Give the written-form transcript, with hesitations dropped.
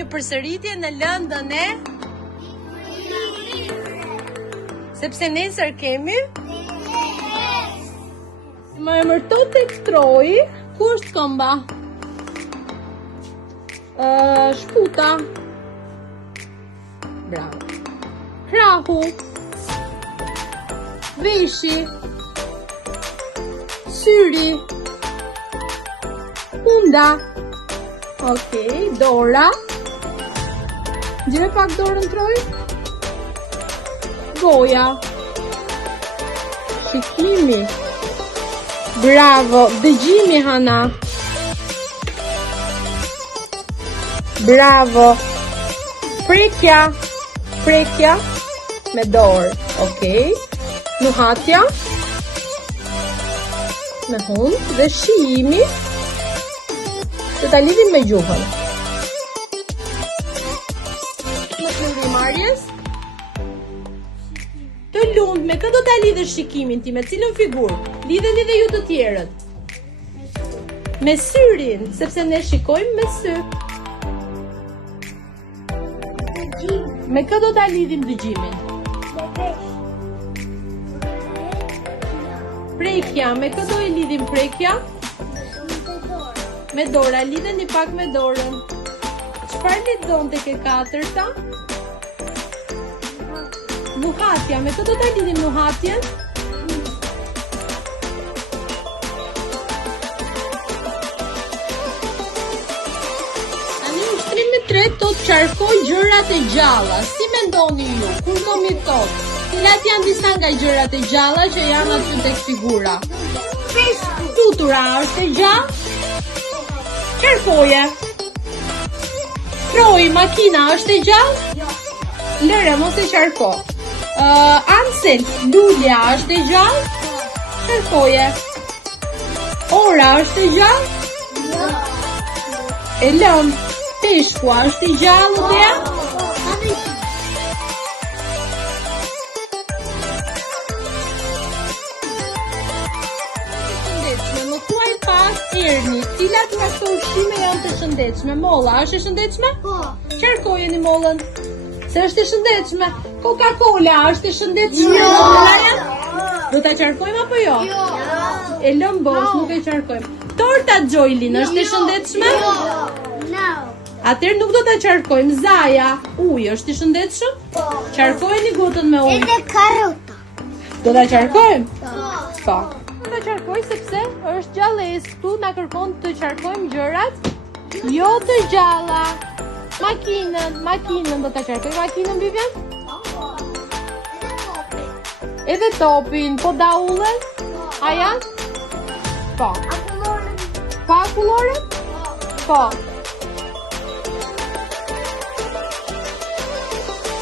një përsëritje në lëndën e... Sepse nesër kemi... Më emërto tek troi, ku është këmba? Shputa. Bravo. Krahu. Veshi. Syri. Hunda. Okej, dora. Gjire pak dorën troj. Goja. Shikimi. Bravo, dëgjimi Hana. Bravo. Prekja. Prekja me dorë. Okej. Nuhatja me hund dhe shijimi. Do ta lidhim me gjuhën. Në plurimarrjes. Të lund, me këtë do ta lidhësh shikimin ti, me cilën figurë? Lidheni dhe ju të tjerët. Me syrin, sepse ne shikojmë me sy. Me këtë do ta lidhim dëgjimin. Prekja, me këtë do i lidhim prekja. Me dora, lidheni pak me dorën. Çfarë lidhon tek e katërta? Nuhatja, me këtë do ta lidhim nuhatjen. Tani ushtrimi i tretë do të qarkoj gjërat e gjalla. Si mendoni ju? Kur do mi thotë? Cilat janë disa nga gjërat e gjalla që janë aty tek figura? Flutura është e gjallë? Qarkoje. Troi, makina është e gjallë? Lëre, mos e qarko. Ansel, lulja është e gjallë? Qarkoje. Ora është e gjallë? E lëm. Peshkua është i gjallë dhe? Më thuaj pak erni, cilat nga këto ushqime janë të shëndetshme? Molla është e shëndetshme? Po. Qarkojeni mollën. Se është e shëndetshme. Coca-Cola është e shëndetshme? Jo. Do ta qarkojmë apo jo? Jo. E lëm bos, nuk e qarkojmë. Torta Joylin është e shëndetshme? Jo. No. Atëherë nuk do ta qarkojmë. Zaja, uji është i shëndetshëm? Po. Qarkojeni gotën me ujë. Edhe karrota. Do ta qarkojmë? Po. Do ta qarkoj sepse është gjallës. Ktu na kërkon të qarkojmë gjërat jo të gjalla. Makinën do ta qarkoj. Makinën Vivian? Edhe topin. Po daullën? A janë? Po. Pa kulorën? Po.